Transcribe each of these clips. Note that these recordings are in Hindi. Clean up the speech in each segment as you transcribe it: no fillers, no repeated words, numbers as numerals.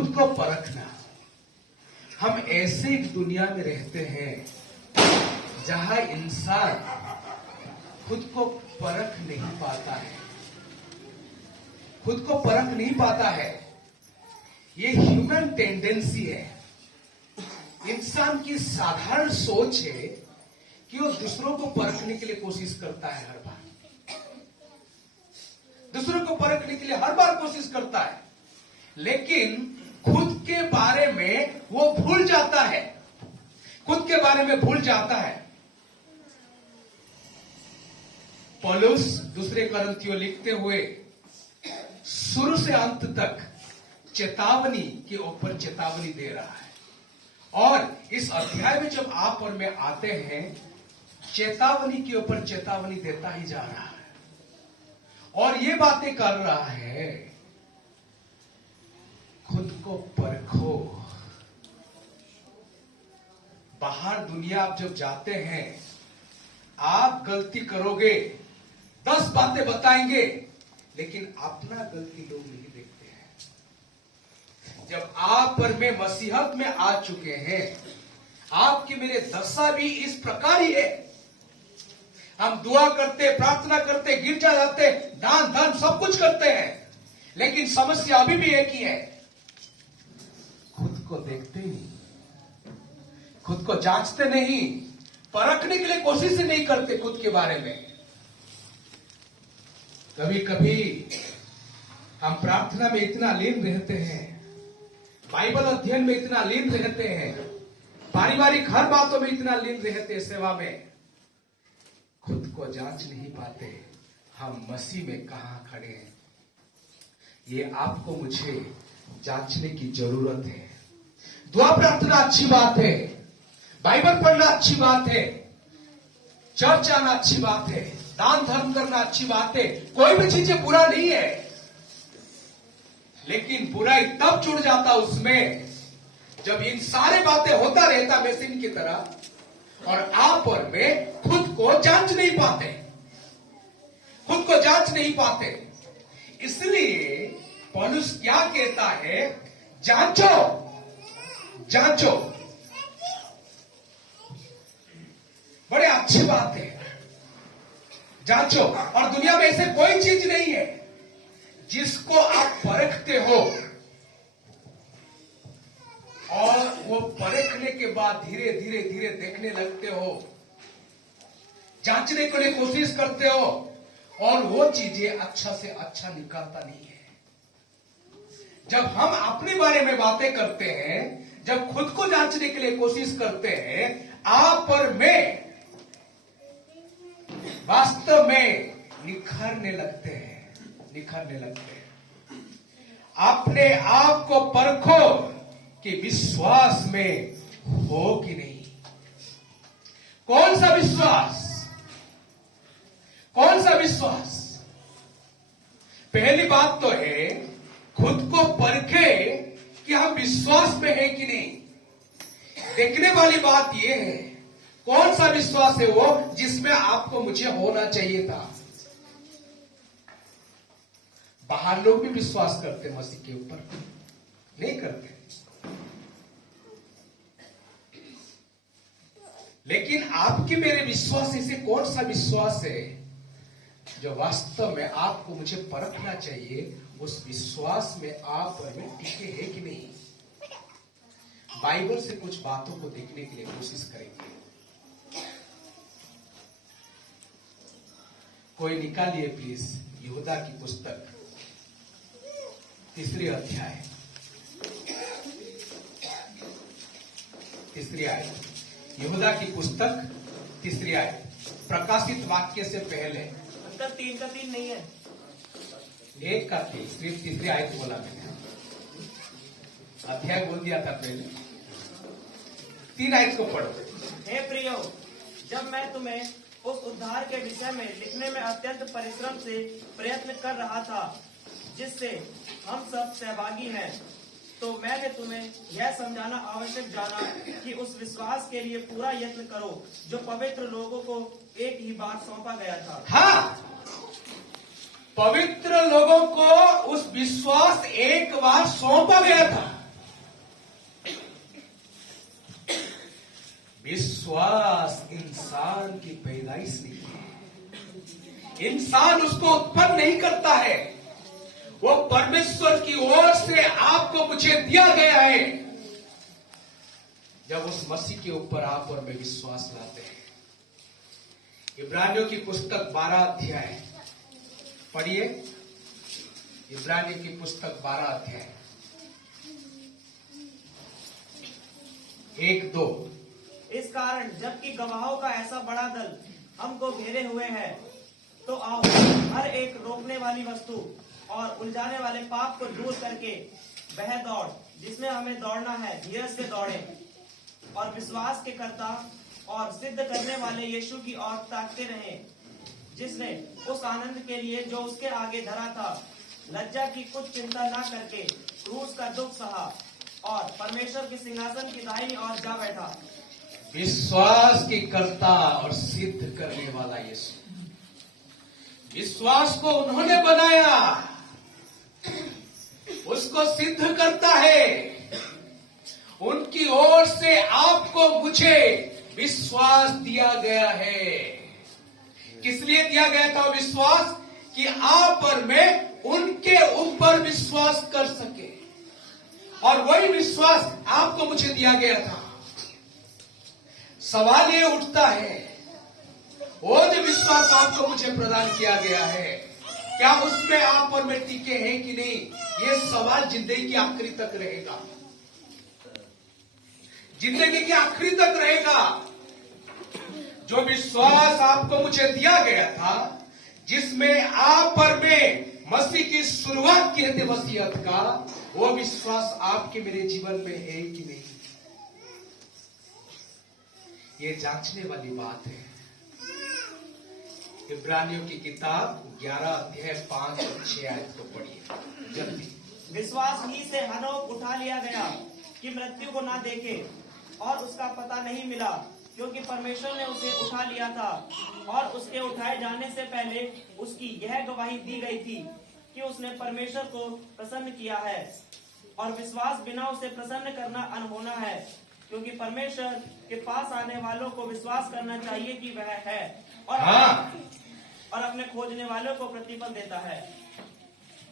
खुद को परखना। हम ऐसे एक दुनिया में रहते हैं जहां इंसान खुद को परख नहीं पाता है, खुद को परख नहीं पाता है। ये ह्यूमन टेंडेंसी है, इंसान की साधारण सोच है कि वो दूसरों को परखने के लिए कोशिश करता है। हर बार दूसरों को परखने के लिए हर बार कोशिश करता है, लेकिन खुद के बारे में वो भूल जाता है, खुद के बारे में भूल जाता है। पौलुस दूसरे कोरिन्थियों लिखते हुए शुरू से अंत तक चेतावनी के ऊपर चेतावनी दे रहा है, और इस अध्याय में जब आप और मैं आते हैं, चेतावनी के ऊपर चेतावनी देता ही जा रहा है और ये बातें कर रहा है, खुद को परखो। बाहर दुनिया आप जब जाते हैं, आप गलती करोगे, 10 बातें बताएंगे, लेकिन अपना गलती लोग नहीं देखते हैं। जब आप और मैं मसीहत में आ चुके हैं, आपकी मेरे दशा भी इस प्रकार ही है। हम दुआ करते, प्रार्थना करते, गिरजा जाते, दान धन सब कुछ करते हैं, लेकिन समस्या अभी भी एक ही है, खुद को देखते नहीं, खुद को जांचते नहीं, परखने के लिए कोशिश ही नहीं करते खुद के बारे में। कभी कभी हम प्रार्थना में इतना लीन रहते हैं, बाइबल अध्ययन में इतना लीन रहते हैं, पारिवारिक हर बातों में इतना लीन रहते हैं, सेवा में, खुद को जांच नहीं पाते हम मसीह में कहां खड़े हैं। ये आपको मुझे जांचने की जरूरत है। दुआ प्रार्थना अच्छी बात है, बाइबल पढ़ना अच्छी बात है, चर्च आना अच्छी बात है, दान धर्म करना अच्छी बात है, कोई भी चीजें बुरा नहीं है, लेकिन बुराई तब जुड़ जाता उसमें जब इन सारे बातें होता रहता मशीन की तरह, और आप और मैं खुद को जांच नहीं पाते, खुद को जांच नहीं पाते। इसलिए पौलुस क्या कहता है, जांचो, जांचो। बड़े अच्छी बात है, जांचो। और दुनिया में ऐसे कोई चीज नहीं है जिसको आप परखते हो और वो परखने के बाद धीरे धीरे धीरे देखने लगते हो, जांचने के लिए कोशिश करते हो, और वो चीजें अच्छा से अच्छा निकालता नहीं है। जब हम अपने बारे में बातें करते हैं, जब खुद को जांचने के लिए कोशिश करते हैं, आप और मैं वास्तव में निखरने लगते हैं, निखरने लगते हैं। अपने आप को परखो कि विश्वास में हो कि नहीं। कौन सा विश्वास, कौन सा विश्वास? पहली बात तो है खुद को परखे कि हम विश्वास में हैं कि नहीं। देखने वाली बात यह है कौन सा विश्वास है वो जिसमें आपको मुझे होना चाहिए था। बाहर लोग भी विश्वास करते मसीह के ऊपर, नहीं करते, लेकिन आपके मेरे विश्वास से कौन सा विश्वास है जो वास्तव में आपको मुझे परखना चाहिए, उस विश्वास में आप और मैं टिके हैं कि नहीं। बाइबल से कुछ बातों को देखने के लिए कोशिश करेंगे। कोई निकालिए प्लीज यहूदा की पुस्तक 3 अध्याय 3 आयत। यहूदा की पुस्तक 3 आयत, प्रकाशित वाक्य से पहले। अंतर 3 का 3 नहीं है, 1 का 3, सिर्फ 3 आयत बोला मैंने, अध्याय बोल दिया था पहले। 3 आयत को पढ़ो। हे प्रियो, जब मैं तुम्हें उस उद्धार के विषय में लिखने में अत्यंत परिश्रम से प्रयत्न कर रहा था जिससे हम सब सहभागी हैं, तो मैंने तुम्हें यह समझाना आवश्यक जाना कि उस विश्वास के लिए पूरा यत्न करो जो पवित्र लोगों को एक ही बार सौंपा गया था। हाँ, पवित्र लोगों को उस विश्वास एक बार सौंपा गया था। विश्वास इंसान की पैदाइश नहीं है। इंसान उसको उत्पन्न नहीं करता है, वो परमेश्वर की ओर से आपको मुझे दिया गया है। जब उस मसीह के ऊपर आप और मैं विश्वास लाते हैं। इब्रानियों की पुस्तक 12 अध्याय पढ़िए। इब्रानियों की पुस्तक 12 अध्याय 1-2। इस कारण जबकि गवाहों का ऐसा बड़ा दल हमको घेरे हुए है, तो आओ हर एक रोकने वाली वस्तु और उलझाने वाले पाप को दूर करके वह दौड़ जिसमें हमें दौड़ना है धीरज से दौड़े, और विश्वास के कर्ता और सिद्ध करने वाले यीशु की ओर ताकते रहें, जिसने उस आनंद के लिए जो उसके आगे धरा था लज्जा की कुछ चिंता न करके क्रूस का दुख सहा और परमेश्वर के सिंहासन की दाहिनी ओर जा बैठा। विश्वास की कर्ता और सिद्ध करने वाला यीशु, विश्वास को उन्होंने बनाया, उसको सिद्ध करता है। उनकी ओर से आपको मुझे विश्वास दिया गया है। किस लिए दिया गया था विश्वास? कि आप और मैं उनके ऊपर विश्वास कर सके, और वही विश्वास आपको मुझे दिया गया था। सवाल ये उठता है, वो जो विश्वास आपको मुझे प्रदान किया गया है, क्या उसमें आप और मैं टिके हैं कि नहीं? ये सवाल जिंदगी की आखिरी तक रहेगा, जिंदगी के आखिरी तक रहेगा। जो विश्वास आपको मुझे दिया गया था, जिसमें आप और मैं मसीह की शुरुआत की थी वसीयत का, वो विश्वास आपके मेरे जीवन में है कि नहीं, ये जांचने वाली बात है। इब्रानियों की किताब 11 अध्याय 5 और 6 आयत को पढ़िए जल्दी। विश्वास ही से हनोक उठा लिया गया कि मृत्यु को ना देखे, और उसका पता नहीं मिला, क्योंकि परमेश्वर ने उसे उठा लिया था, और उसके उठाए जाने से पहले उसकी यह गवाही दी गई थी कि उसने परमेश्वर को प्रसन्न किया है। और विश्वास बिना उसे प्रसन्न करना अनहोना है, क्योंकि परमेश्वर के पास आने वालों को विश्वास करना चाहिए कि वह है, और अपने खोजने वालों को प्रतिफल देता है।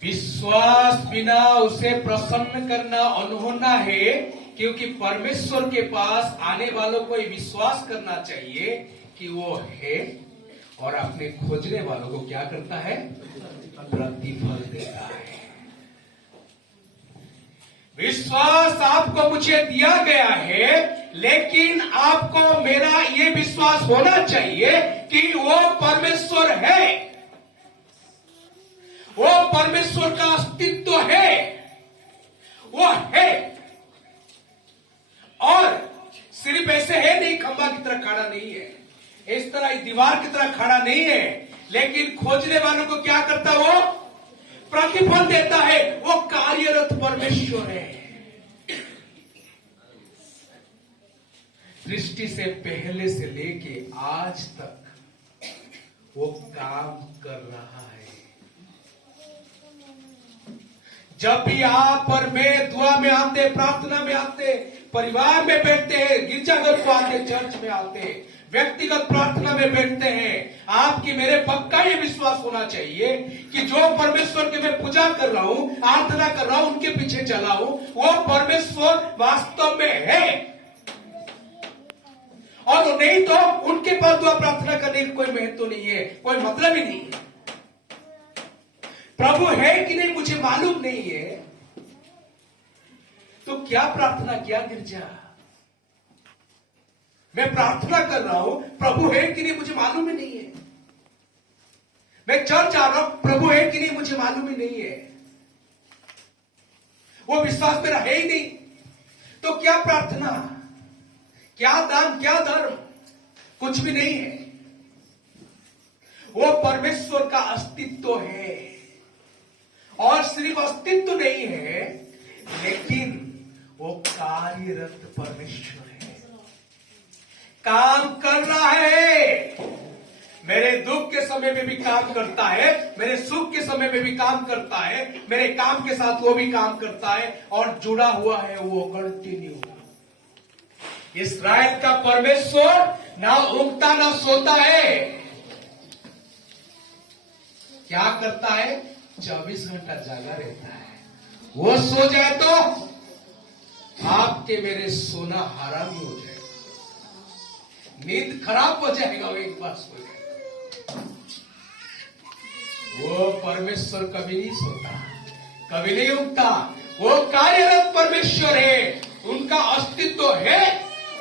विश्वास बिना उसे प्रसन्न करना अनहोना है, क्योंकि परमेश्वर के पास आने वालों को विश्वास करना चाहिए कि वो है, और अपने खोजने वालों को क्या करता है? प्रतिफल देता है। विश्वास आपको मुझे दिया गया है, लेकिन आपको मेरा ये विश्वास होना चाहिए कि वो परमेश्वर है, वो परमेश्वर का अस्तित्व है, वो है। और सिर्फ ऐसे है नहीं, खंबा की तरह खड़ा नहीं है, इस तरह दीवार की तरह खड़ा नहीं है, लेकिन खोजने वालों को क्या करता? वो प्रतिफल देता है। वो कार्यरत परमेश्वर है। सृष्टि से पहले से लेके आज तक वो काम कर रहा है। जब भी आप और मैं दुआ में आते, प्रार्थना में आते, परिवार में बैठते हैं, गिरजाघर को आते, चर्च में आते, व्यक्तिगत प्रार्थना में बैठते हैं, आपकी मेरे पक्का ये विश्वास होना चाहिए कि जो परमेश्वर की मैं पूजा कर रहा हूं, आराधना कर रहा हूं, उनके पीछे चला हूं, वो परमेश्वर वास्तव में है। और नहीं तो उनके पास दुआ प्रार्थना करने की कोई महत्व नहीं है, कोई मतलब ही नहीं है। प्रभु है कि नहीं मुझे मालूम नहीं है, तो क्या प्रार्थना, क्या गिरजा? मैं प्रार्थना कर रहा हूं, प्रभु है कि नहीं मुझे मालूम ही नहीं है। मैं चर्च आ रहा हूं, प्रभु है कि नहीं मुझे मालूम ही नहीं है। वो विश्वास मेरा है ही नहीं, तो क्या प्रार्थना, क्या दान, क्या धर्म? कुछ भी नहीं है। वो परमेश्वर का अस्तित्व है, और सिर्फ अस्तित्व नहीं है, लेकिन वो कार्यरत परमेश्वर है, काम कर रहा है। मेरे दुख के समय में भी काम करता है, मेरे सुख के समय में भी काम करता है, मेरे काम के साथ वो भी काम करता है, और जुड़ा हुआ है वो कंटिन्यू। इस्राएल का परमेश्वर ना ऊँगता ना सोता है। क्या करता है? 24 घंटा जागा रहता है। वो सो जाए तो आपके मेरे सोना हरामी हो जाएगा, नींद खराब हो जाएगा। वो एक बार सो जाए, वो परमेश्वर कभी नहीं सोता, कभी नहीं उठता। वो कार्यरत परमेश्वर है, उनका अस्तित्व है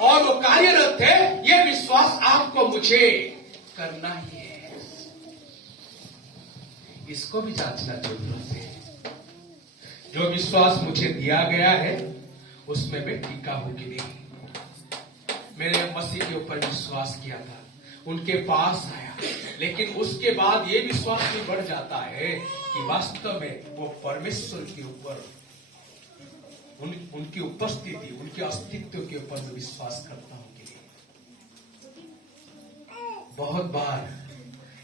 और वो कार्यरत है। ये विश्वास आपको मुझे करना ही है। इसको भी जांचना जरूरत है। जो विश्वास मुझे दिया गया है उसमें मैं टिका हूं कि नहीं। मैंने मसीह के ऊपर विश्वास किया था, उनके पास आया, लेकिन उसके बाद ये विश्वास भी बढ़ जाता है कि वास्तव में वो परमेश्वर के ऊपर, उनकी उपस्थिति, उनके अस्तित्व के ऊपर मैं विश्वास करता हूं कि नहीं। बहुत बार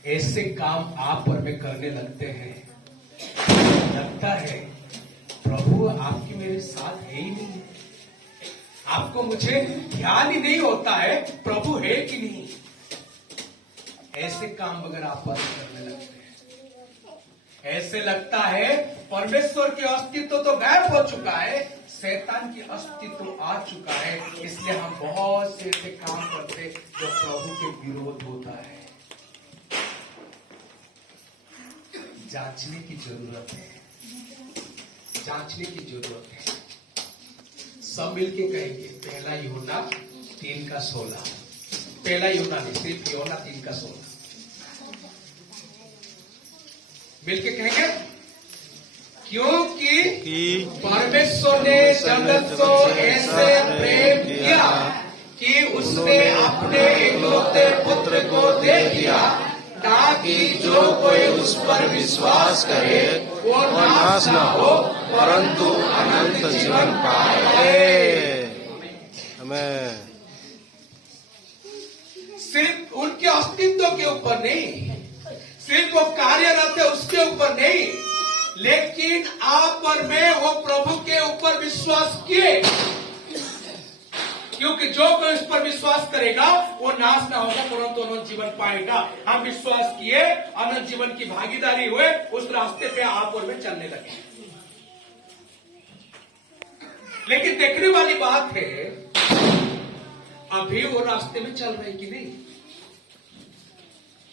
ऐसे काम आप और मैं करने लगते हैं, लगता है प्रभु आपकी मेरे साथ है ही नहीं, आपको मुझे ध्यान ही नहीं होता है प्रभु है कि नहीं। ऐसे काम अगर आप करने लगते हैं, ऐसे लगता है परमेश्वर के अस्तित्व तो गायब हो चुका है, शैतान की अस्तित्व आ चुका है, इसलिए हम बहुत से ऐसे काम करते जो प्रभु के विरोध होता है। जांचने की जरूरत है, जांचने की जरूरत है। सब मिलके कहेंगे पहला यूहन्ना 3:16। पहला यूहन्ना नहीं, सिर्फ यूहन्ना 3:16 मिलके कहेंगे, क्योंकि परमेश्वर ने जगत को ऐसे प्रेम किया कि उसने अपने एकलौते पुत्र को दे दिया, ताकि जो कोई उस पर विश्वास करे वो नाश न हो परंतु अनंत जीवन पाए। हमें सिर्फ उनके अस्तित्व के ऊपर नहीं, सिर्फ वो कार्यरत है उसके ऊपर नहीं, लेकिन आप और मैं वो प्रभु के ऊपर विश्वास किए, क्योंकि जो कोई उस पर विश्वास करेगा वो नाश ना होगा परंतु अनंत जीवन पाएगा। हम विश्वास किए, अनंत जीवन की भागीदारी हुए, उस रास्ते पे आप और मैं चलने लगे। लेकिन देखने वाली बात है, अभी वो रास्ते में चल रहे कि नहीं।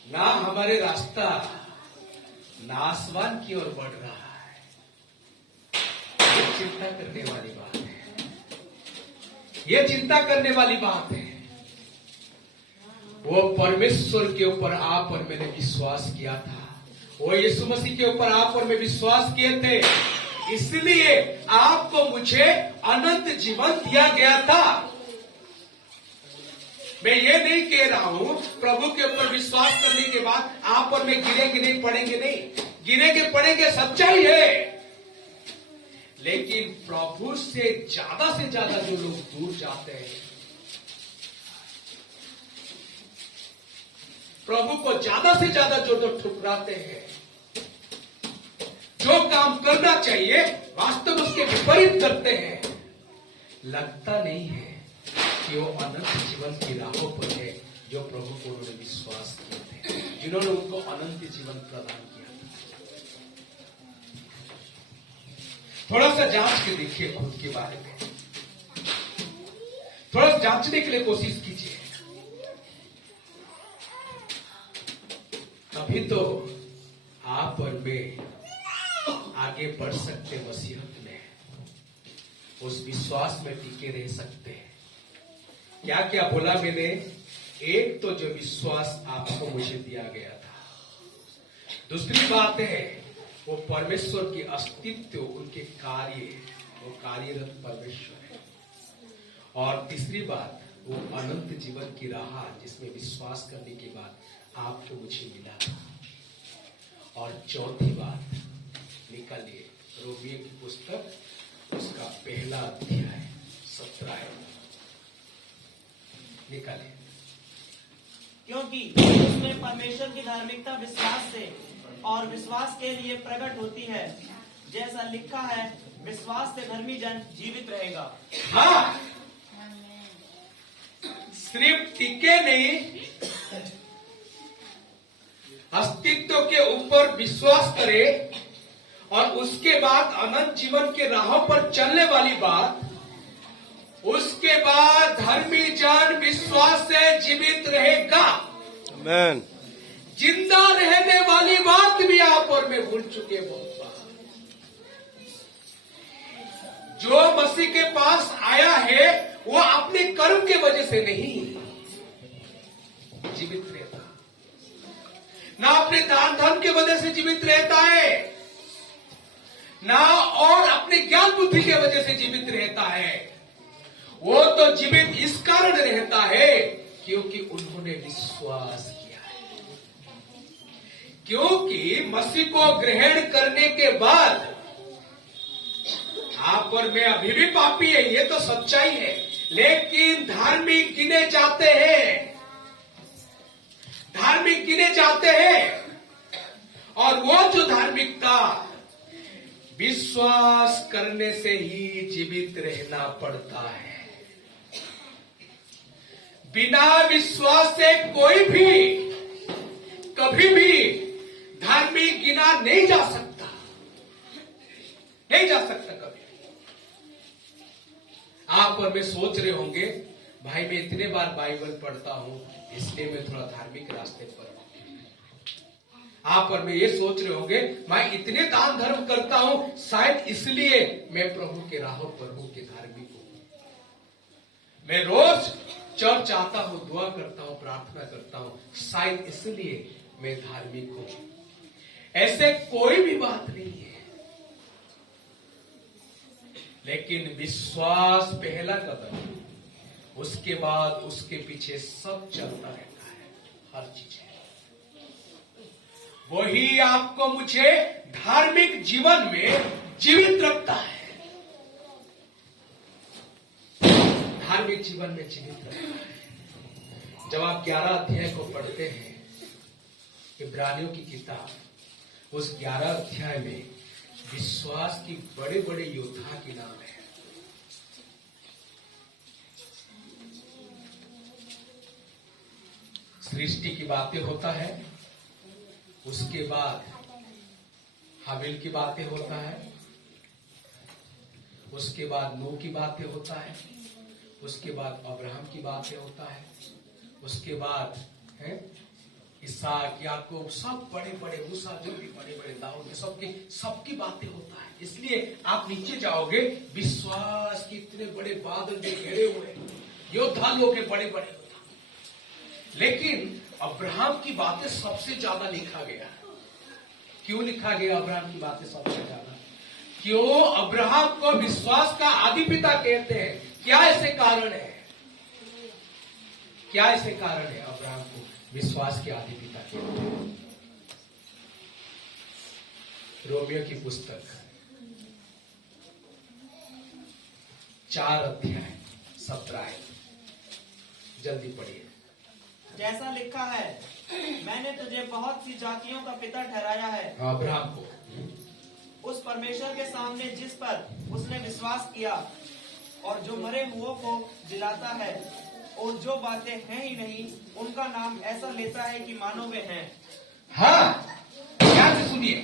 ना हमारे रास्ता नासवान की ओर बढ़ रहा है, ये चिंता करने वाली बात है, ये चिंता करने वाली बात है। वो परमेश्वर के ऊपर आप और मैंने विश्वास किया था, वो यीशु मसीह के ऊपर आप और मैं विश्वास किए थे, इसलिए आपको मुझे अनंत जीवन दिया गया था। मैं ये नहीं कह रहा हूं प्रभु के ऊपर विश्वास करने के बाद आप और मैं गिरेंगे नहीं, पड़ेंगे नहीं, गिरेंगे पड़ेंगे, सच्चाई है। लेकिन प्रभु से ज्यादा जो लोग दूर जाते हैं, प्रभु को ज्यादा से ज्यादा जो लोग ठुकराते हैं, जो काम करना चाहिए वास्तव में उसके विपरीत करते हैं, लगता नहीं है कि वो अनंत जीवन की राहों पर है जो प्रभु को उन्होंने विश्वास किए थे, जिन्होंने उनको अनंत जीवन प्रदान किया था। थोड़ा सा जांच के देखिए खुद के बारे में, थोड़ा जांचने के लिए कोशिश कीजिए, तभी तो आप और मैं आगे बढ़ सकते, मसीहत में उस विश्वास में टिके रह सकते हैं। क्या क्या बोला मैंने? एक तो जो विश्वास आपको मुझे दिया गया था, दूसरी बात है वो परमेश्वर के अस्तित्व, उनके कार्य, वो कार्यरत परमेश्वर है, और तीसरी बात वो अनंत जीवन की राह जिसमें विश्वास करने के बाद आपको मुझे मिला था, और चौथी बात निकालिए रोमियो की पुस्तक उसका पहला अध्याय 17 निकालिए। क्योंकि उसमें परमेश्वर की धार्मिकता विश्वास से और विश्वास के लिए प्रकट होती है, जैसा लिखा है, विश्वास से धर्मी जन जीवित रहेगा। हाँ, सिर्फ टिके नहीं, अस्तित्व के ऊपर विश्वास करे और उसके बाद अनंत जीवन के राहों पर चलने वाली बात, उसके बाद धर्मी जन विश्वास से जीवित रहेगा। आमेन। जिंदा रहने वाली बात भी आप और मैं भूल चुके बहुत बार। जो मसीह के पास आया है वो अपने कर्म के वजह से नहीं जीवित रहता, ना अपने दान धर्म के वजह से जीवित रहता है, ना और अपने ज्ञान बुद्धि के वजह से जीवित रहता है। वो तो जीवित इस कारण रहता है क्योंकि उन्होंने विश्वास किया है। क्योंकि मसीह को ग्रहण करने के बाद आप और मैं अभी भी पापी है, ये तो सच्चाई है, लेकिन धार्मिक गिने जाते हैं, धार्मिक गिने जाते हैं। और वो जो धार्मिकता विश्वास करने से ही जीवित रहना पड़ता है। बिना विश्वास से कोई भी कभी भी धार्मिक गिना नहीं जा सकता, नहीं जा सकता कभी। आप और मैं सोच रहे होंगे भाई मैं इतने बार बाइबल पढ़ता हूं इसलिए मैं थोड़ा धार्मिक रास्ते पर हूं। आप और मैं ये सोच रहे होंगे मैं इतने दान धर्म करता हूं शायद इसलिए मैं प्रभु के राहों पर हूं कि धार्मिक हूं। मैं रोज चर्च आता हूं, दुआ करता हूं, प्रार्थना करता हूं, शायद इसलिए मैं धार्मिक हूं। ऐसे कोई भी बात नहीं है, लेकिन विश्वास पहला कदम, उसके बाद उसके पीछे सब चलता रहता है, हर चीज है। वही आपको मुझे धार्मिक जीवन में जीवित रखता है, धार्मिक जीवन में जीवित रखता है। जब आप 11 अध्याय को पढ़ते हैं इब्रानियों की किताब, उस 11 अध्याय में विश्वास की बड़े बड़े योद्धा के नाम है। सृष्टि की बातें होता है, उसके बाद हाबिल की बातें होता है, उसके बाद नूह की बातें होता है, उसके बाद अब्राहम की बातें होता है, उसके बाद है इसहाक, याकूब, सब बड़े बड़े, मूसा जो भी बड़े बड़े, दाऊद, सबकी बातें होता है। इसलिए आप नीचे जाओगे विश्वास के इतने बड़े बादल जो घेरे हुए योद्धा लोग के बड़े बड़े योद्धा, लेकिन अब्राहम की बातें सबसे ज्यादा लिखा गया। क्यों लिखा गया अब्राहम की बातें सबसे ज्यादा? क्यों अब्राहम को विश्वास का आदि पिता कहते हैं? क्या ऐसे कारण है? क्या ऐसे कारण है अब्राहम को विश्वास के आदि पिता कहते हैं? रोमियो की पुस्तक 4 अध्याय 17, जल्दी पढ़िए। जैसा लिखा है, मैंने तुझे बहुत सी जातियों का पिता ठहराया है। अब्राहम को उस परमेश्वर के सामने जिस पर उसने विश्वास किया और जो मरे हुओं को जिलाता है और जो बातें हैं ही नहीं उनका नाम ऐसा लेता है कि मानो वे हैं। हाँ, ध्यान से सुनिए।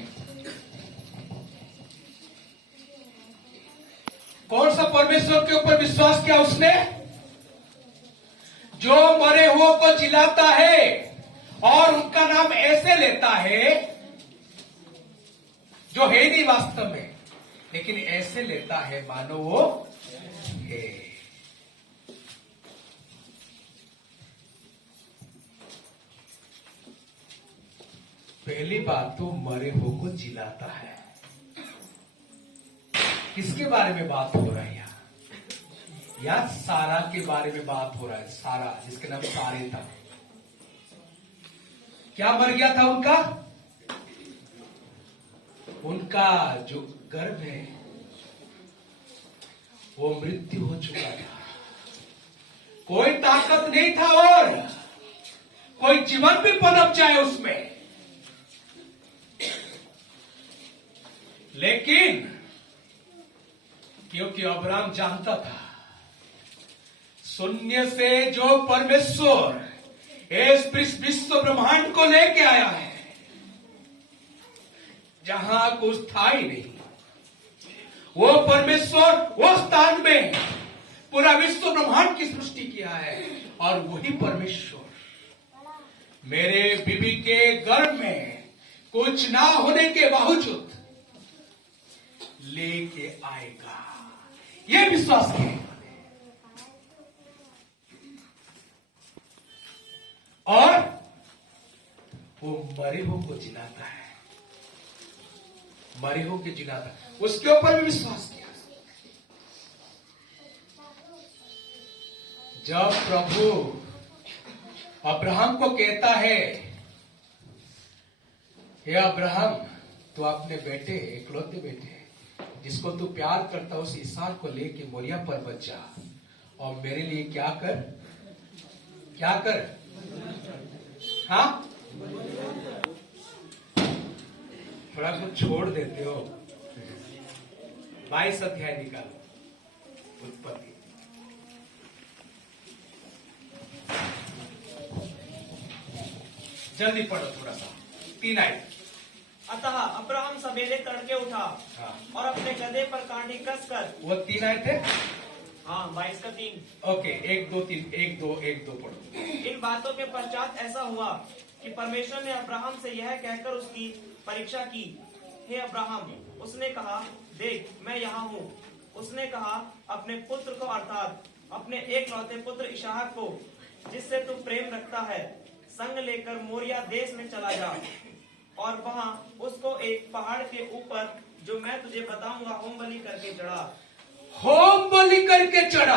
कौन सा परमेश्वर के ऊपर विश्वास किया उसने? जो मरे हुओं को जिलाता है और उनका नाम ऐसे लेता है जो है नहीं वास्तव में, लेकिन ऐसे लेता है मानो वो है। पहली बात तो मरे हुओं को जिलाता है। किसके बारे में बात हो रहा है या सारा के बारे में बात हो रहा है? सारा, जिसके नाम सारे था, क्या मर गया था उनका? उनका जो गर्भ है वो मृत्यु हो चुका था। कोई ताकत नहीं था और कोई जीवन भी पनप जाए उसमें। लेकिन क्योंकि अब्राहम जानता था शून्य से जो परमेश्वर इस विश्व ब्रह्मांड को लेके आया है, जहां कुछ था ही नहीं, वो परमेश्वर वो स्थान में पूरा विश्व ब्रह्मांड की सृष्टि किया है। और वही परमेश्वर मेरे बीबी के गर्भ में कुछ ना होने के बावजूद लेके आएगा, ये विश्वास है। और वो मरे हो को जिलाता है, मरे हो के जिलाता है, उसके ऊपर भी विश्वास किया। जब प्रभु अब्राहम को कहता है, हे अब्राहम, तू अपने बेटे, इकलौते बेटे जिसको तू प्यार करता उस इसहाक को लेके मोरिया पर्वत जा और मेरे लिए क्या कर, क्या कर, हाँ, थोड़ा सा छोड़ देते हो। 22 अध्याय निकालो उत्पत्ति। जल्दी पढ़ो थोड़ा सा, 3 आयत। अतः अब्राहम सवेरे तड़के उठा हाँ। और अपने गधे पर कांडी कसकर, वो 3 आयत है। हाँ 22 का 3। ओके, 1 2 3, 1 2 पढ़ो। इन बातों के पश्चात ऐसा हुआ कि परमेश्वर ने अब्राहम से यह कहकर उसकी परीक्षा की, हे अब्राहम। उसने कहा, देख मैं यहाँ हूँ। उसने कहा, अपने पुत्र को अर्थात अपने एकलौते पुत्र इसहाक को, जिससे तू प्रेम रखता है, संग लेकर मोरिया देश में चला जा और वहाँ उसको एक पहाड़ के ऊपर, जो मैं तुझे बताऊंगा, होम बलि करके चढ़ा। होम बलि करके चढ़ा।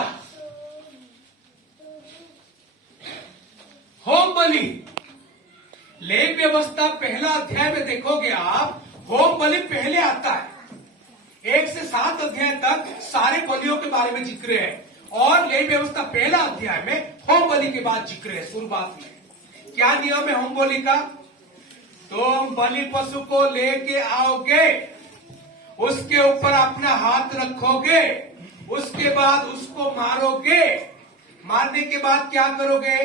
होम बलि, लेवी व्यवस्था पहला अध्याय में देखोगे आप, होम बलि पहले आता है। 1 से 7 अध्याय तक सारे बलियों के बारे में जिक्र है, और लेवी व्यवस्था पहला अध्याय में होम बलि के बाद जिक्र है। शुरुआत में क्या नियम है होम बलि का? तुम बलि पशु को लेके आओगे, उसके ऊपर अपना हाथ रखोगे, उसके बाद उसको मारोगे। मारने के बाद क्या करोगे?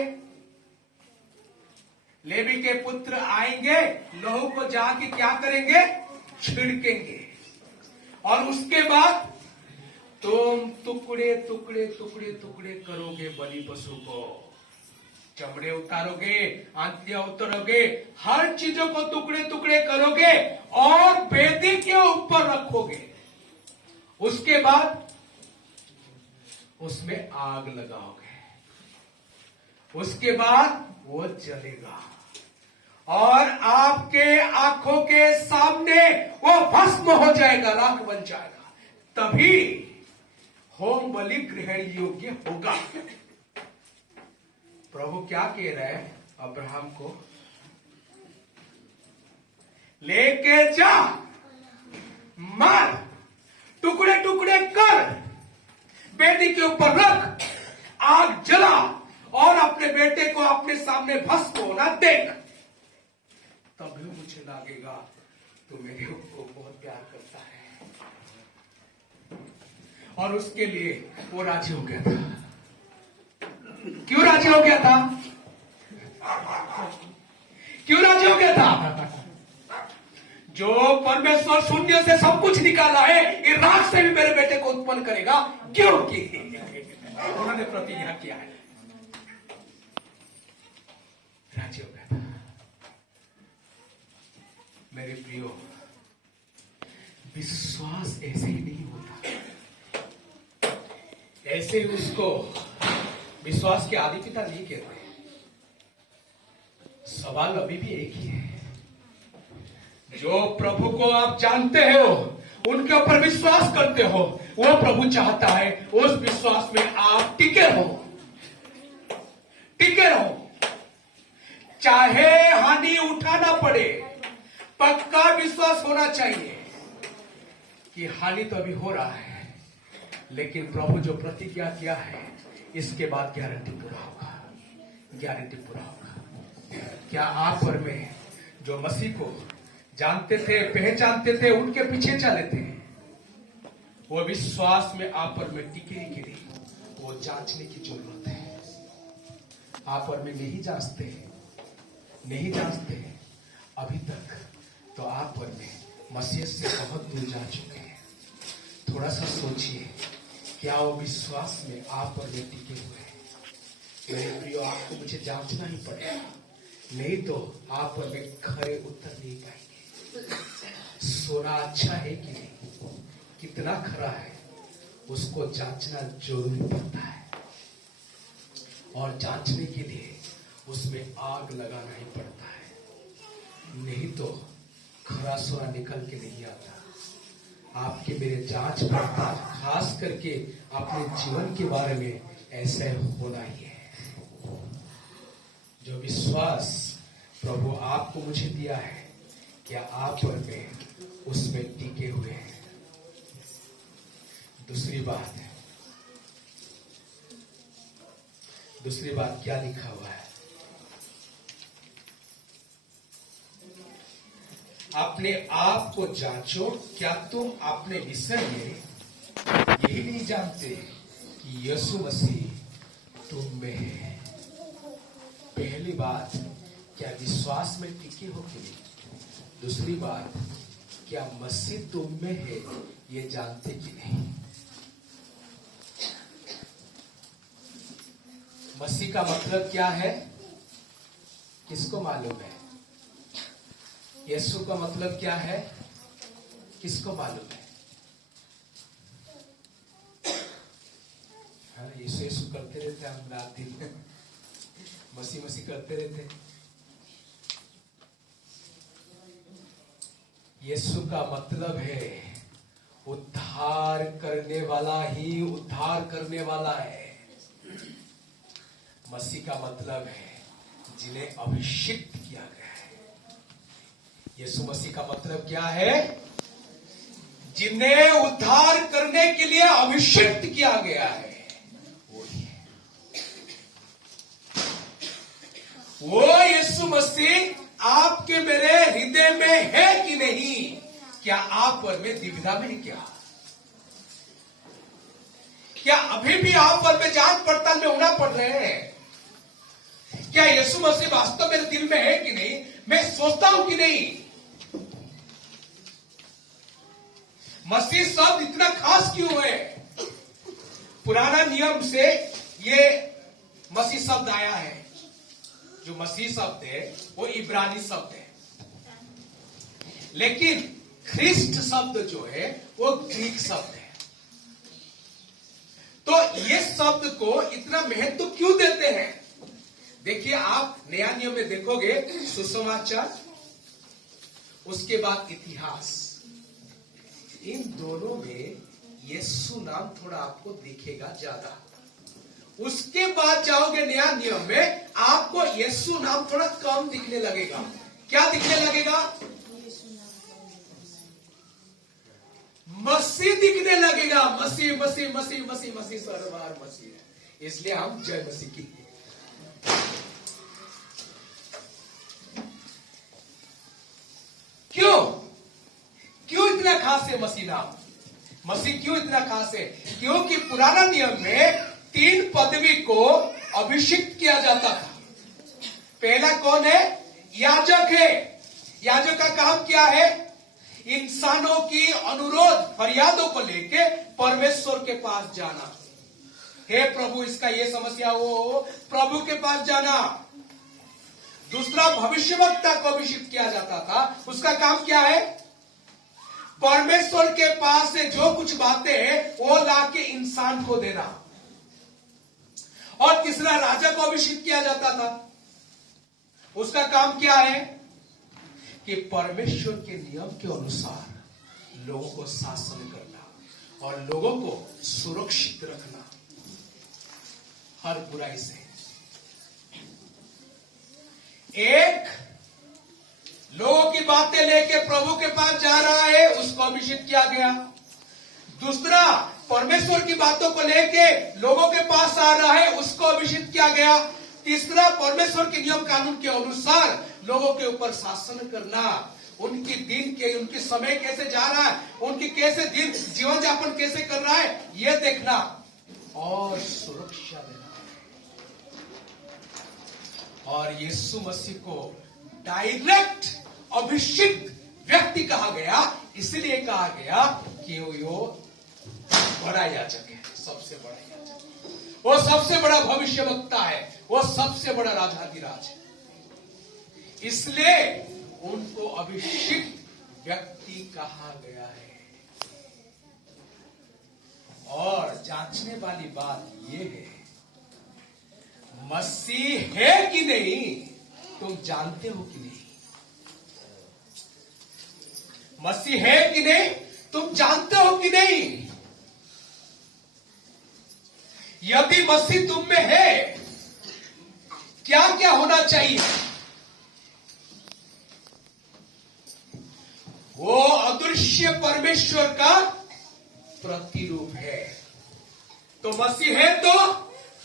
लेवी के पुत्र आएंगे, लहू को जाके क्या करेंगे? छिड़केंगे। और उसके बाद तुम टुकड़े टुकड़े टुकड़े टुकड़े करोगे बलि पशु को, चमड़े उतारोगे, आंतियां उतारोगे, हर चीजों को टुकड़े टुकड़े करोगे और वेदी के ऊपर रखोगे। उसके बाद उसमें आग लगाओगे, उसके बाद वो जलेगा और आपके आंखों के सामने वो भस्म हो जाएगा, राख बन जाएगा। तभी होम बलि ग्रहण योग्य होगा। प्रभु क्या कह रहे हैं अब्राहम को? लेके जा, मार, टुकड़े टुकड़े कर, बेटी के ऊपर रख, आग जला और अपने बेटे को अपने सामने भस्म होना देख। तभी मुझे लगेगा तो मेरे को बहुत प्यार करता है। और उसके लिए वो राजी हो गया था। क्यों राजी हो गया था? क्यों राजी हो गया था? जो परमेश्वर शून्य से सब कुछ निकाला है, ये राख से भी मेरे बेटे को उत्पन्न करेगा, क्योंकि उन्होंने प्रतिज्ञा किया है। राजी हो गया था। मेरे प्रियो, विश्वास ऐसे ही नहीं होता। ऐसे ही उसको विश्वास के आदि पिता नहीं कहते। सवाल अभी भी एक ही है। जो प्रभु को आप जानते हो, उनके ऊपर विश्वास करते हो, वो प्रभु चाहता है उस विश्वास में आप टिके रहो, टिके रहो। चाहे हानि उठाना पड़े, पक्का विश्वास होना चाहिए कि हानि तो अभी हो रहा है, लेकिन प्रभु जो प्रतिज्ञा किया है, इसके बाद गारंटी पूरा होगा, गारंटी पूरा होगा। क्या आप और मैं जो मसीह को जानते थे, पहचानते थे, उनके पीछे चले थे, वो विश्वास में आप और मैं टिके नहीं गिरे, वो जांचने की जरूरत है। आप और मैं नहीं जांचते हैं अभी तक, तो आप और मैं मसीह से बहुत दूर जा चुके हैं। थोड़ा सा सोचिए, क्या वो विश्वास में आप और मैं टिके हुए हैं? मेरे प्रियो, आपको मुझे जांचना ही पड़ेगा, नहीं तो आप और मैं खरे उत्तर नहीं पाएंगे। सोना अच्छा है कि नहीं, कितना खरा है, उसको जांचना जरूरी पड़ता है। और जांचने के लिए उसमें आग लगाना ही पड़ता है, नहीं तो खरा सोना निकल के नहीं आता। आपके मेरे जांच पड़ताल, खास करके अपने जीवन के बारे में ऐसा होना ही है। जो विश्वास प्रभु आपको मुझे दिया है, क्या आप और मैं उसमें टिके हुए हैं? दूसरी बात क्या लिखा हुआ है? अपने आप को जांचो, क्या तुम अपने विषय में यही नहीं जानते कि यीशु मसीह तुम में है? पहली बात, क्या विश्वास में टिके हो कि नहीं? दूसरी बात, क्या मसीह तुम में है ये जानते कि नहीं? मसीह का मतलब क्या है, किसको मालूम है? यीशु का मतलब क्या है, किसको मालूम है? हाँ, यीशु करते रहते हम रात दिन, मसीह करते रहते। यीशु का मतलब है उद्धार करने वाला ही उद्धार करने वाला है। मसीह का मतलब है जिन्हें अभिषिक्त किया गया है। यीशु मसीह का मतलब क्या है? जिन्हें उद्धार करने के लिए अभिषिक्त किया गया है, वही है। वो यीशु मसीह आपके मेरे हृदय में है कि नहीं? क्या आप और मैं दुविधा में क्या अभी भी आप और मैं जांच पड़ताल में होना पड़ रहे हैं? क्या यीशु मसीह वास्तव मेरे दिल में है कि नहीं? मैं सोचता हूं कि नहीं? मसीह शब्द इतना खास क्यों है? पुराना नियम से ये मसीह शब्द आया है। जो मसीह शब्द है वो इब्रानी शब्द है, लेकिन ख्रिस्ट शब्द जो है वो ग्रीक शब्द है। तो ये शब्द को इतना महत्व क्यों देते हैं? देखिए, आप नया नियम में देखोगे सुसमाचार, उसके बाद इतिहास, इन दोनों में यीशु नाम थोड़ा आपको दिखेगा ज्यादा। उसके बाद जाओगे नया नियम में, आपको यीशु नाम थोड़ा कम दिखने लगेगा। क्या दिखने लगेगा? मसीह दिखने लगेगा। मसीह मसीह मसीह मसीह मसीह सर्वहार मसीह। इसलिए हम जय मसीह की। क्यों इतना खास है मसीह नाम? मसीह क्यों इतना खास है? क्योंकि पुराना नियम में 3 पदवी को अभिषिक्त किया जाता था। पहला कौन है? याजक है। याजक का काम क्या है? इंसानों की अनुरोध फरियादों को लेके परमेश्वर के पास जाना। हे प्रभु, इसका ये समस्या हो, प्रभु के पास जाना। दूसरा, भविष्यवक्ता को अभिषिक्त किया जाता था। उसका काम क्या है? परमेश्वर के पास से जो कुछ बातें हैं वो लाके इंसान को देना। और तीसरा, राजा को अभिषिक्त किया जाता था। उसका काम क्या है? कि परमेश्वर के नियम के अनुसार लोगों को शासन करना और लोगों को सुरक्षित रखना हर बुराई से। एक लोगों की बातें लेके प्रभु के पास जा रहा है, उसको अभिषेक किया गया। दूसरा, परमेश्वर की बातों को लेके लोगों के पास आ रहा है, उसको अभिषेक किया गया। तीसरा, परमेश्वर के नियम कानून के अनुसार लोगों के ऊपर शासन करना, उनकी उनकी समय कैसे जा रहा है, उनकी कैसे दिन जीवन यापन कैसे कर रहा है, यह देखना। और सुरक्षा देना है। और यीशु मसीह को डायरेक्ट अभिषिक्त व्यक्ति कहा गया, इसलिए कहा गया कि वो बड़ा याजक है, सबसे बड़ा याजक, वो सबसे बड़ा भविष्यवक्ता है, वो सबसे बड़ा राजाधिराज है, इसलिए उनको अभिषिक्त व्यक्ति कहा गया है। और जांचने वाली बात यह है, मसीह है कि नहीं तुम जानते हो कि नहीं? मसीह है कि नहीं तुम जानते हो कि नहीं? यदि मसीह तुम में है, क्या क्या होना चाहिए? वो अदृश्य परमेश्वर का प्रतिरूप है। तो मसीह है तो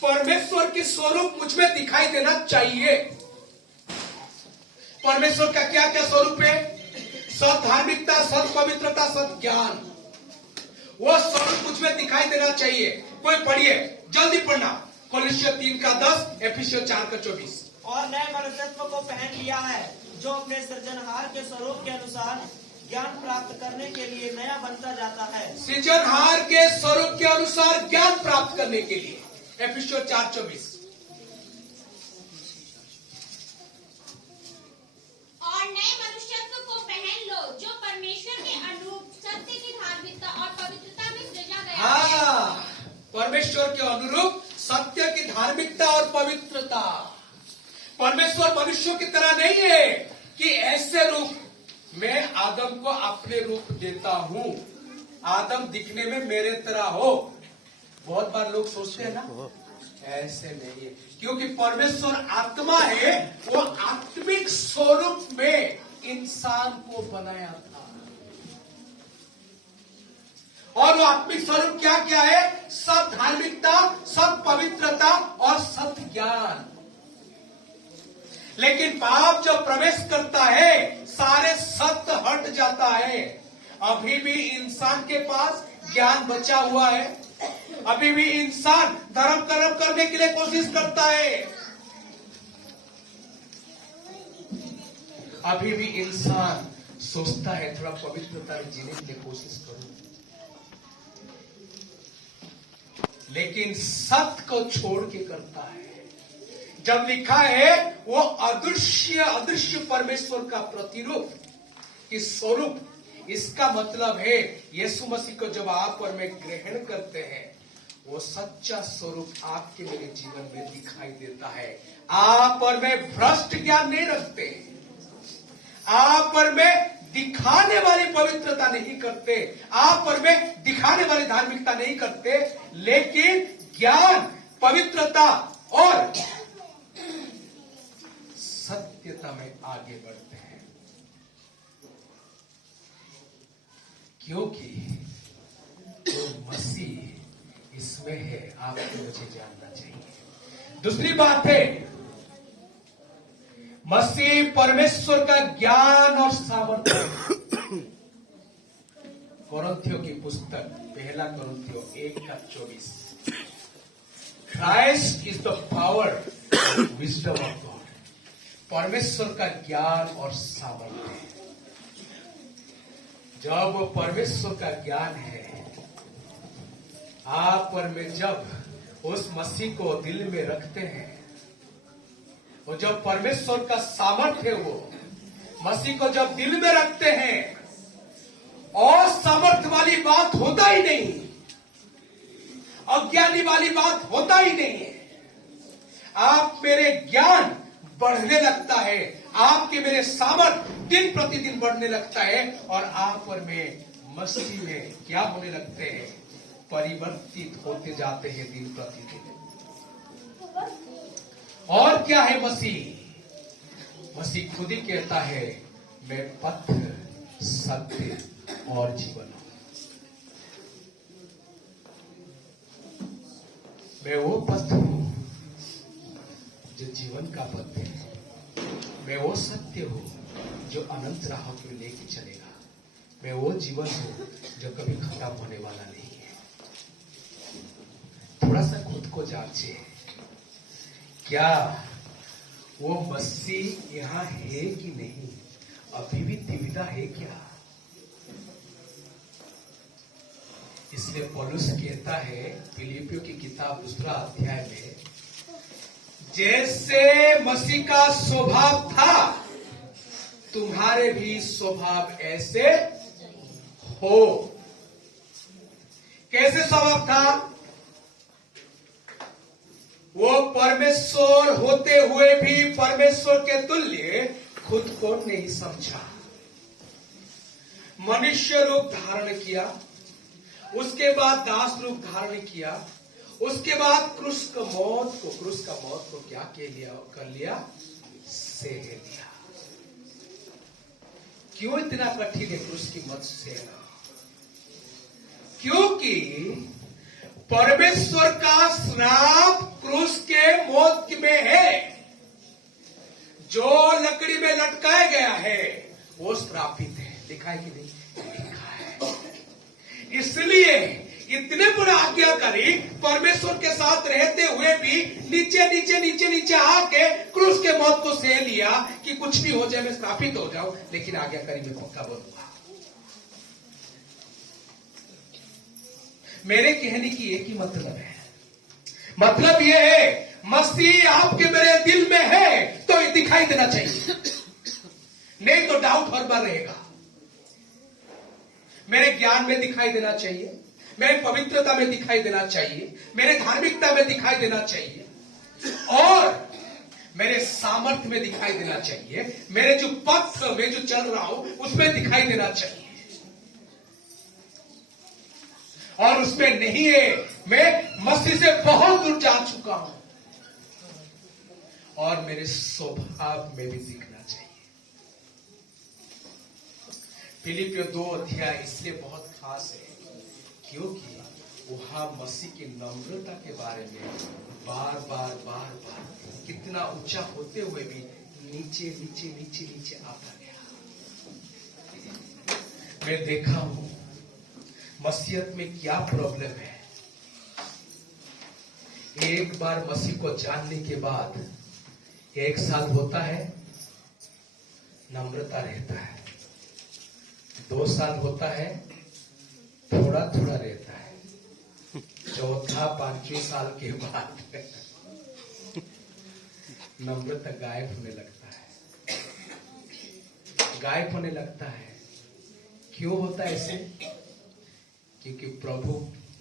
परमेश्वर की स्वरूप मुझ में दिखाई देना चाहिए। परमेश्वर का क्या क्या स्वरूप है? सत धार्मिकता, सत पवित्रता, सत ज्ञान, वो स्वरूप मुझ में दिखाई देना चाहिए। कोई पढ़िए, जल्दी पढ़ना। कोलोसियों 3:10, एफिसियों 4:24। और नए मनुष्यत्व को पहन लिया है, जो अपने सृजनहार के स्वरूप के अनुसार ज्ञान प्राप्त करने के लिए नया बनता जाता है। सृजनहार के स्वरूप के अनुसार ज्ञान प्राप्त करने के लिए, एफिसियों 4:24। और नए मनुष्यत्व को पहन लो, जो परमेश्वर के अनुरूप सत्य की धार्मिकता और पवित्रता में सृजा गया है। हाँ, परमेश्वर के अनुरूप सत्य की धार्मिकता और पवित्रता। परमेश्वर मनुष्यों की तरह नहीं है कि ऐसे रूप, मैं आदम को अपने रूप देता हूं, आदम दिखने में मेरे तरह हो। बहुत बार लोग सोचते हैं ना, ऐसे नहीं है, क्योंकि परमेश्वर आत्मा है, वो आत्मिक स्वरूप में इंसान को बनाया था। और वो आत्मिक स्वरूप क्या क्या है? सब धार्मिकता, सब पवित्रता और सत्य ज्ञान। लेकिन पाप जब प्रवेश करता है, सारे सत्य हट जाता है। अभी भी इंसान के पास ज्ञान बचा हुआ है, अभी भी इंसान धर्म कर्म करने के लिए कोशिश करता है, अभी भी इंसान सोचता है थोड़ा पवित्रता में जीने के लिए कोशिश करूं, लेकिन सत्य को छोड़ के करता है। जब लिखा है वो अदृश्य परमेश्वर का प्रतिरूप की स्वरूप, इसका मतलब है यीशु मसीह को जब आप और मैं ग्रहण करते हैं, वो सच्चा स्वरूप आपके मेरे जीवन में दिखाई देता है। आप और मैं भ्रष्ट ज्ञान नहीं रखते, आप और मैं दिखाने वाली पवित्रता नहीं करते, आप और मैं दिखाने वाली धार्मिकता नहीं करते, लेकिन ज्ञान, पवित्रता और सत्यता में आगे बढ़ते हैं। क्योंकि जो मसीह इसमें है, आपको मुझे जानना चाहिए। दूसरी बात है, मसीह परमेश्वर का ज्ञान और सामर्थ्य। कोरिन्थियों की पुस्तक 1 कोरिन्थियों 1:24। Christ is the power, wisdom of God. परमेश्वर का ज्ञान और सामर्थ्य। जब परमेश्वर का ज्ञान है, आप और मैं जब उस मसीह को दिल में रखते हैं, और जब परमेश्वर का सामर्थ्य है, वो मसीह को जब दिल में रखते हैं, और सामर्थ्य वाली बात होता ही नहीं, अज्ञानी वाली बात होता ही नहीं है। आप मेरे ज्ञान बढ़ने लगता है, आपके मेरे सामर्थ्य दिन प्रतिदिन बढ़ने लगता है, और आप और मैं मसीह में क्या होने लगते हैं? परिवर्तित होते जाते हैं दिन प्रतिदिन। और क्या है मसीह? मसीह खुद ही कहता है, मैं पथ, सत्य और जीवन हूं। मैं वो पथ हूं जो जीवन का पथ है, मैं वो सत्य हूं जो अनंत राह को लेके चलेगा, मैं वो जीवन हूं जो कभी खत्म होने वाला नहीं है। थोड़ा थोड़ा सा खुद को जांचे, क्या वो मसीह यहां है कि नहीं? अभी भी दुविधा है क्या? इसलिए पौलुस कहता है फिलिपियों की किताब 2 अध्याय में, जैसे मसीह का स्वभाव था तुम्हारे भी स्वभाव ऐसे हो। कैसे स्वभाव था? वो परमेश्वर होते हुए भी परमेश्वर के तुल्य खुद को नहीं समझा, मनुष्य रूप धारण किया, उसके बाद दास रूप धारण किया, उसके बाद क्रूस का मौत को क्या कर लिया? सह लिया। क्यों इतना कठिन है क्रूस की मौत सहना? क्योंकि परमेश्वर का श्राप क्रूस के मौत में है। जो लकड़ी में लटकाया गया है वो श्रापित है। लिखा है कि नहीं? लिखा है। इसलिए इतने बड़ा आज्ञाकारी परमेश्वर के साथ रहते हुए भी नीचे आके क्रूस के मौत को सह लिया कि कुछ भी हो जाए, मैं श्रापित हो जाऊं, लेकिन आज्ञाकारी में पक्का बनूंगा। मेरे कहने की एक ही मतलब है, मतलब यह है मसीह आपके मेरे दिल में है तो ये दिखाई देना चाहिए, नहीं तो डाउट हर बार रहेगा। मेरे ज्ञान में दिखाई देना चाहिए, मेरे पवित्रता में दिखाई देना चाहिए, मेरे धार्मिकता में दिखाई देना चाहिए, और मेरे सामर्थ्य में दिखाई देना चाहिए, मेरे जो पथ में जो चल रहा हूं उसमें दिखाई देना चाहिए। और उसमें नहीं है, मैं मसीह से बहुत दूर जा चुका हूं, और मेरे स्वभाव में भी दिखना चाहिए। फिलिपियों 2 अध्याय इसलिए बहुत खास है क्योंकि वहां मसीह की नम्रता के बारे में बार बार कितना ऊंचा होते हुए भी नीचे आता गया। मैं देखा हूं मसीहत में क्या प्रॉब्लम है। एक बार मसीह को जानने के बाद 1 साल होता है, नम्रता रहता है, 2 साल होता है, थोड़ा रहता है, 4, 5 साल के बाद नम्रता गायब होने लगता है। क्यों होता है ऐसे? क्योंकि प्रभु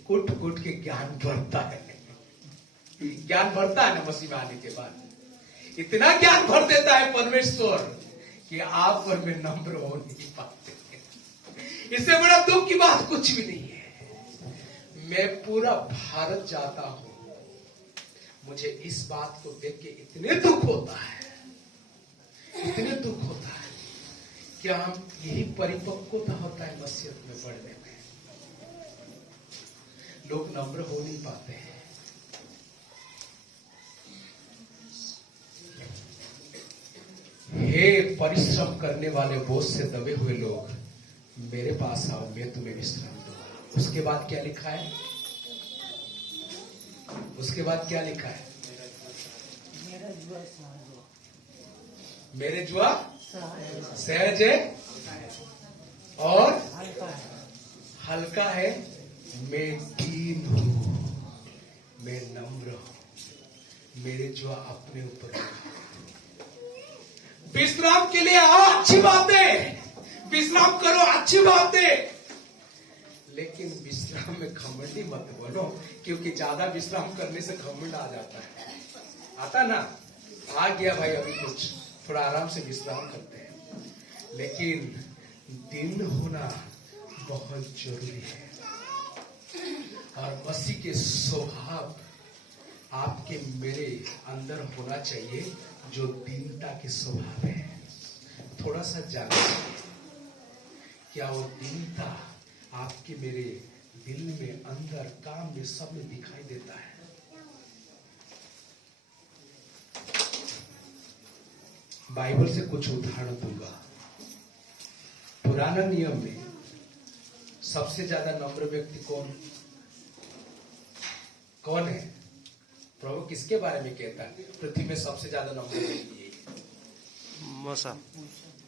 कुट के ज्ञान बढ़ता है। ज्ञान बढ़ता है ना मसीह में आने के बाद, इतना ज्ञान भर देता है परमेश्वर कि आप पर में नम्र हो नहीं पाते। इससे बड़ा दुख की बात कुछ भी नहीं है। मैं पूरा भारत जाता हूं, मुझे इस बात को देख के इतने दुख होता है कि हम यही परिपक्वता होता है मसीहत में बढ़ने में। लोग नम्र हो नहीं पाते हैं। हे परिश्रम करने वाले, बोझ से दबे हुए लोग, मेरे पास आओ, मैं तुम्हें विश्राम दूंगा। उसके बाद क्या लिखा है? मेरे जुआ सहज है और हल्का है, मैं दीन हूं, मैं नम्र हूं, मेरे जुआ अपने ऊपर। विश्राम के लिए आओ, अच्छी बात है, विश्राम करो, अच्छी बात है, लेकिन विश्राम में घमंडी मत बनो, क्योंकि ज्यादा विश्राम करने से घमंड आ जाता है। आता ना, आ गया भाई, अभी कुछ थोड़ा आराम से विश्राम करते हैं, लेकिन दिन होना बहुत जरूरी है। और मसीह के स्वभाव आपके मेरे अंदर होना चाहिए, जो दीनता के स्वभाव है। थोड़ा सा जानिए, क्या वो दीनता आपके मेरे दिल में, अंदर, काम में, सब में दिखाई देता है? बाइबल से कुछ उदाहरण दूंगा। पुराना नियम में सबसे ज्यादा नम्र व्यक्ति कौन? कौन है? प्रभु किसके बारे में कहता है? पृथ्वी में सबसे ज्यादा नंबर है मूसा।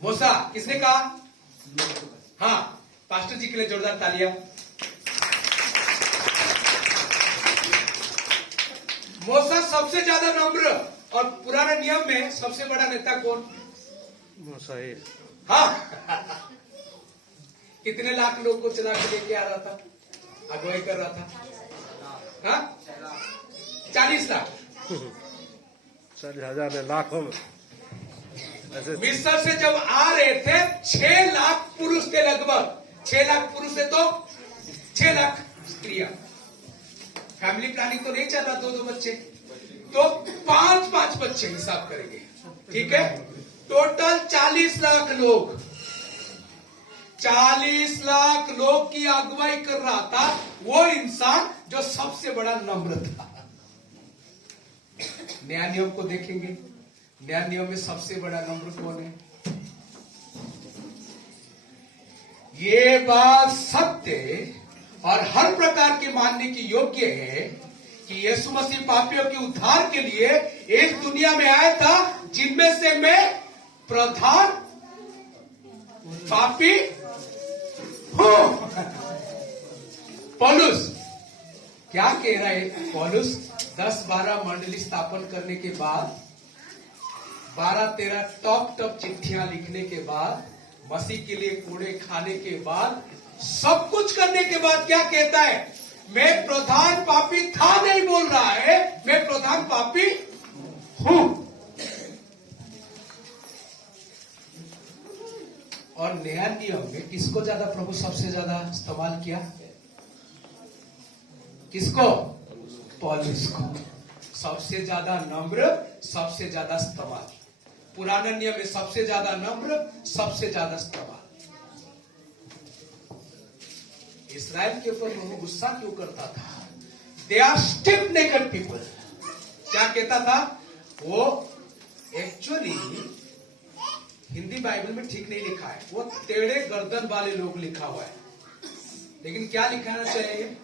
मूसा। किसने कहा? हाँ, पास्टर जी के लिए जोरदार तालियां। मूसा सबसे ज्यादा नम्र। और पुराने नियम में सबसे बड़ा नेता कौन? मूसा ही। हाँ। कितने लाख लोग को चला के लेके आ रहा था, अगुवाई कर रहा था? हाँ, 40 लाख। 40,000 ने लाखों में ऐसे। मिस्र से जब आ रहे थे 6 लाख पुरुष थे, लगभग 6 लाख पुरुष थे तो 6 लाख स्त्रियां। फैमिली प्लानिंग तो नहीं चल रहा, 2-2 बच्चे, तो 5-5 बच्चे हिसाब करेंगे, ठीक है? टोटल 40 लाख लोग, 40 लाख लोग की अगुवाई कर रहा था वो इंसान जो सबसे बड़ा नम्र था। नया नियम को देखेंगे, नया नियम में सबसे बड़ा नम्र कौन है? ये बात सत्य और हर प्रकार के मानने की योग्य है कि यीशु मसीह पापियों के उद्धार के लिए इस दुनिया में आया था, जिनमें से मैं प्रधान पापी हूं। पौलुस क्या कह रहा है? पौलुस 10-12 मंडली स्थापन करने के बाद, 12-13 टॉप चिट्ठियां लिखने के बाद, मसीह के लिए कोड़े खाने के बाद, सब कुछ करने के बाद क्या कहता है? मैं प्रधान पापी था नहीं बोल रहा है, मैं प्रधान पापी हूं। और नया नियम में किसको ज्यादा प्रभु सबसे ज्यादा इस्तेमाल किया? किसको? पौलुस को। सबसे ज्यादा नम्र, सबसे ज्यादा इस्तेमाल। पुराने नियम में सबसे ज्यादा नम्र, सबसे ज्यादा इस्तेमाल। इस्राएल के ऊपर प्रभु गुस्सा क्यों करता था? They are stiff naked people. क्या कहता था वो? एक्चुअली हिंदी बाइबल में ठीक नहीं लिखा है, वो टेढ़े गर्दन वाले लोग लिखा हुआ है, लेकिन क्या लिखाना चाहिए?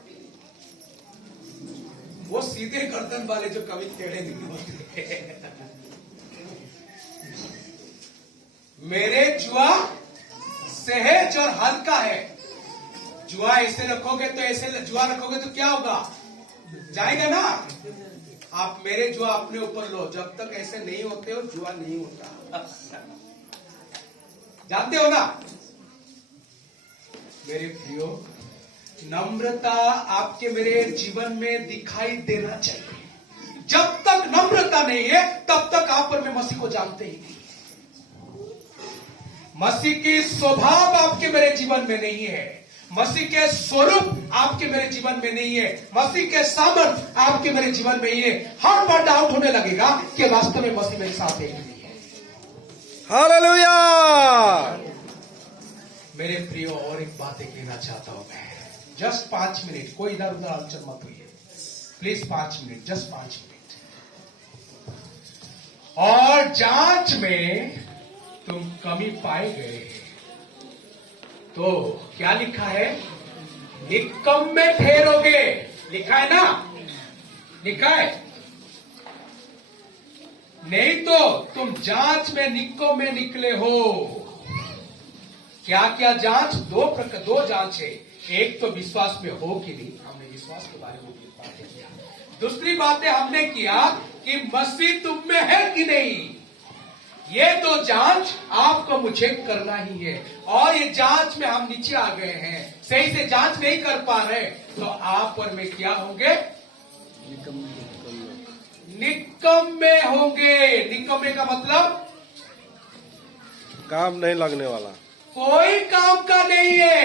वो सीधे गर्दन वाले जो कभी टेढ़े नहीं होते। मेरे जुआ सहज और हल्का है। जुआ ऐसे रखोगे तो ऐसे, जुआ रखोगे तो क्या होगा? जाएगा ना। आप मेरे जुआ अपने ऊपर लो, जब तक ऐसे नहीं होते हो जुआ नहीं होता। जानते हो ना? मेरे प्रियो, नम्रता आपके मेरे जीवन में दिखाई देना चाहिए। जब तक नम्रता नहीं है तब तक आप और मैं मसीह को जानते ही नहीं। मसीह की स्वभाव आपके मेरे जीवन में नहीं है, मसीह के स्वरूप आपके मेरे जीवन में नहीं है, मसीह के सामर्थ आपके मेरे जीवन में ही है। हर बार डाउट होने लगेगा कि वास्तव में मसीह मेरे साथ एक नहीं है। हालेलुया। मेरे प्रियो, और एक बात कहना चाहता हूं मैं, जस्ट 5 मिनट, कोई इधर उधर हलचल मत हुई, प्लीज 5 मिनट, जस्ट 5 मिनट। और जांच में तुम कमी पाए गए तो क्या लिखा है? निकम्मे ठहरोगे। लिखा है ना? लिखा है नहीं तो तुम जांच में निकम्मे निकले हो। क्या क्या जांच? दो जांच है। एक तो विश्वास में हो कि नहीं, हमने विश्वास के बारे में बातें किया। दूसरी बातें हमने किया कि मसीह तुम में है कि नहीं। ये दो जांच आपको मुझे करना ही है। और ये जांच में हम नीचे आ गए हैं, सही से जांच नहीं कर पा रहे, तो आप और मैं क्या होंगे? निकम्मे होंगे। निकम्मे का मतलब काम नहीं लगने वाला, कोई काम का नहीं है,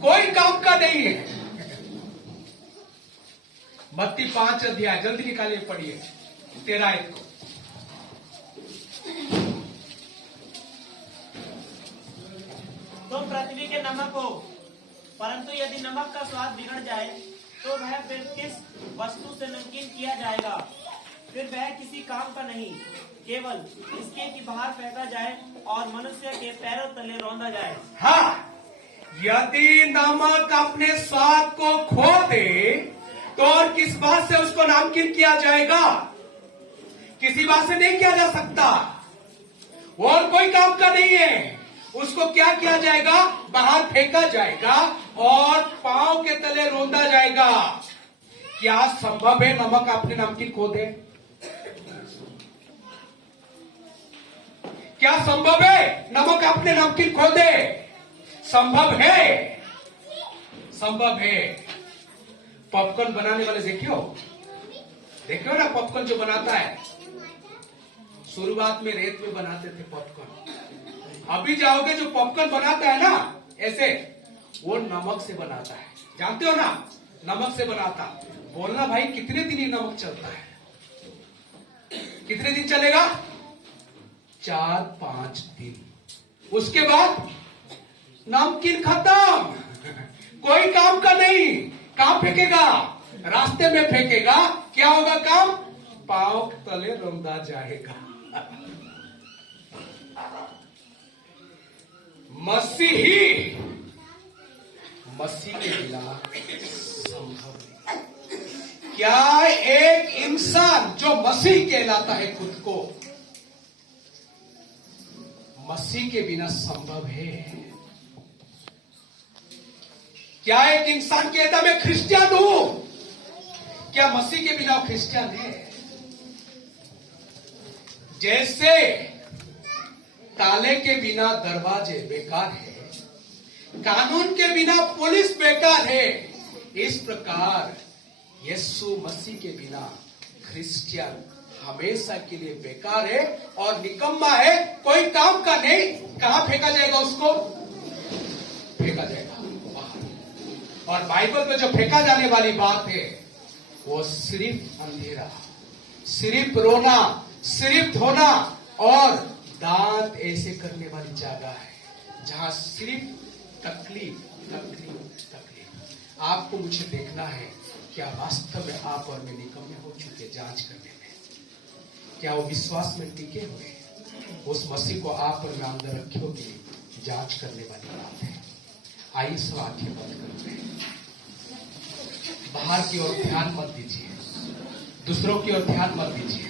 कोई काम का नहीं है। मत्ती 5 अध्याय जल्दी निकालिए, पढ़िए 13 आयत को। तुम पृथ्वी के नमक हो, परंतु यदि नमक का स्वाद बिगड़ जाए तो वह फिर किस वस्तु से नमकीन किया जाएगा? फिर वह किसी काम का नहीं, केवल इसके कि बाहर फेंका जाए और मनुष्य के पैरों तले रौंदा जाए। हाँ, यदि नमक अपने स्वाद को खो दे तो और किस बात से उसको नामकीन किया जाएगा? किसी बात से नहीं किया जा सकता। वो और कोई काम का नहीं है। उसको क्या किया जाएगा? बाहर फेंका जाएगा और पांव के तले रोंदा जाएगा। क्या संभव है नमक अपने नमकीन खो दे? क्या संभव है नमक अपने नमकीन खो दे? संभव है, संभव है। पॉपकॉर्न बनाने वाले देखियो ना, पॉपकॉर्न जो बनाता है, शुरुआत में रेत में बनाते थे पॉपकॉर्न। अभी जाओगे जो पॉपकॉर्न बनाता है ना ऐसे, वो नमक से बनाता है। जानते हो ना, नमक से बनाता। बोलना भाई कितने दिन ये नमक चलता है? कितने दिन चलेगा? 4-5 दिन। उसके बाद नमकीन खत्म। कोई काम का नहीं। कहां फेंकेगा? रास्ते में फेंकेगा। क्या होगा काम? पांव के तले रौंदा जाएगा। मसीह के बिना संभव नहीं। क्या एक इंसान जो मसीह कहलाता है खुद को, मसीह के बिना संभव है? क्या एक इंसान कहता मैं क्रिश्चियन हूं, क्या मसीह के बिना क्रिश्चियन है? जैसे ताले के बिना दरवाजे बेकार है, कानून के बिना पुलिस बेकार है, इस प्रकार यीशु मसीह के बिना क्रिश्चियन हमेशा के लिए बेकार है और निकम्मा है, कोई काम का नहीं। कहां फेंका जाएगा उसको? फेंका जाएगा बाहर। और बाइबल में जो फेंका जाने वाली बात है वो सिर्फ अंधेरा, सिर्फ रोना, सिर्फ धोना और दांत ऐसे करने वाली जगह है जहां सिर्फ तकलीफ तकलीफ तकलीफ। आपको मुझे देखना है क्या वास्तव में आप और मैं निकम्मे हो चुके जांच करने में? क्या वो विश्वास में टिके हुए? उस मसीह को आप और मैं अंदर रखोगे, जांच करने वाली बात है। आइए सब आंखें बंद करते हैं। बाहर की ओर ध्यान मत दीजिए, दूसरों की ओर ध्यान मत दीजिए।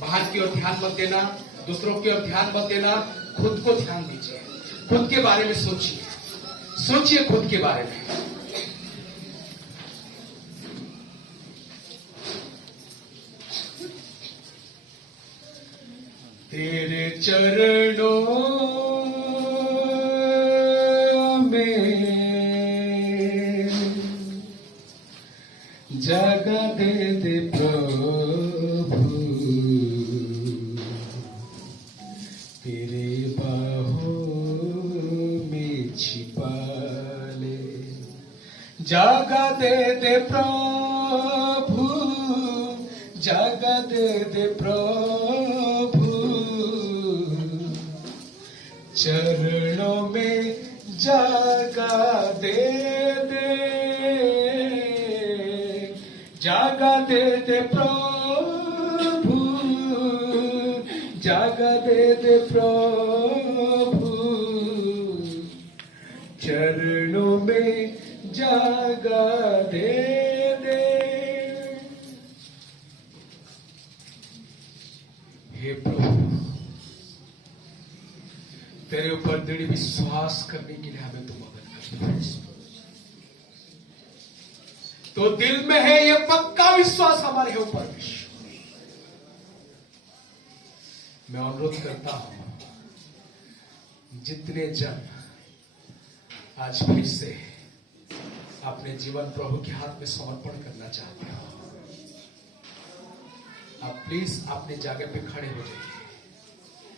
बाहर की ओर ध्यान मत देना, दूसरों की ओर ध्यान मत देना। खुद को ध्यान दीजिए, खुद के बारे में सोचिए, सोचिए खुद के बारे में। तेरे चरणों में जगह दे दे प्रभु, तेरे बाहों में छिपा ले। जगह दे दे प्रभु, जगह दे दे प्रभु, चरणों में जगह दे दे, जगह दे दे प्रभु, जगह दे दे प्रभु, चरणों में जगह दे दे। हे प्रभु, तेरे ऊपर दृढ़ विश्वास करने के लिए हमें तू मदद कर। तो दिल में है ये पक्का विश्वास हमारे ऊपर विश्वास। मैं अनुरोध करता हूं, जितने जन आज फिर से अपने जीवन प्रभु के हाथ में समर्पण करना चाहते हो, आप प्लीज अपने जगह पे खड़े हो जाइए।